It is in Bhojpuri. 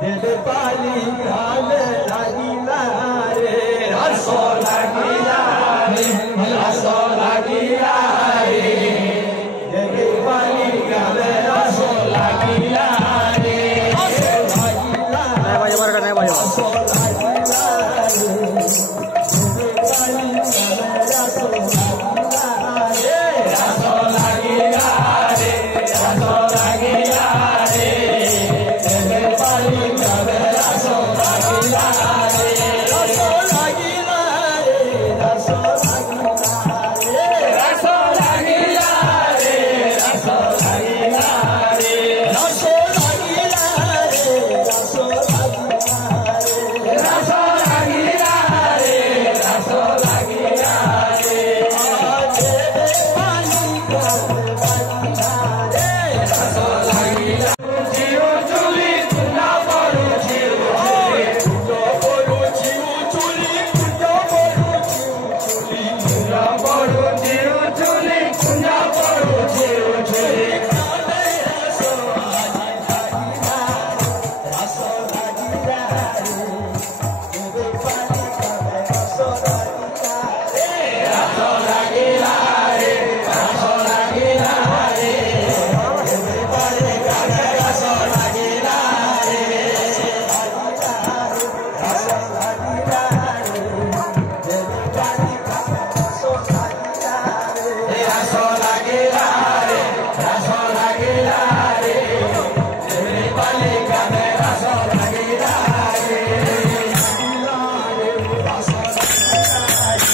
देवे पाली घाल लागिला रे रसो लागिला रे रसो लागिला रे देवे पाली घाल रसो लागिला रे रसो लागिला नाही पाहिजे बरं का नाही पाहिजे रसो लागिला रे देवे पाली घाल रसो लागिला रे रसो लागिला रे रसो लागिला रे देवे पाली घाल रसो लागिला रे रसो लागिला रे रसो लागिला रे रसो लागिला रे रसो लागिला रे रसो लागिला रे रसो लागिला रे रसो लागिला रे रसो लागिला रे देवे पाली घाल लागिला रे रसो लागिला जीव चुली तुला पडू जीव तुझो पडू जीव चुली तुझो पडू जीव चुली तुला पडू जीव चुली तुझा पडू जीव चुली रसो लागिला रसो लागिला रे देवे पाली घाल रसो लागिला रे रसो लागिला रे रसो लागिला रे देवे पाली घाल रसो लागिला रे रसो लागिला रे देवे पाली घाल रसो लागिला रे रसो लागिला रे रसो लागिला रे देवे पाली घाल रसो लागिला रे रसो लागिला रे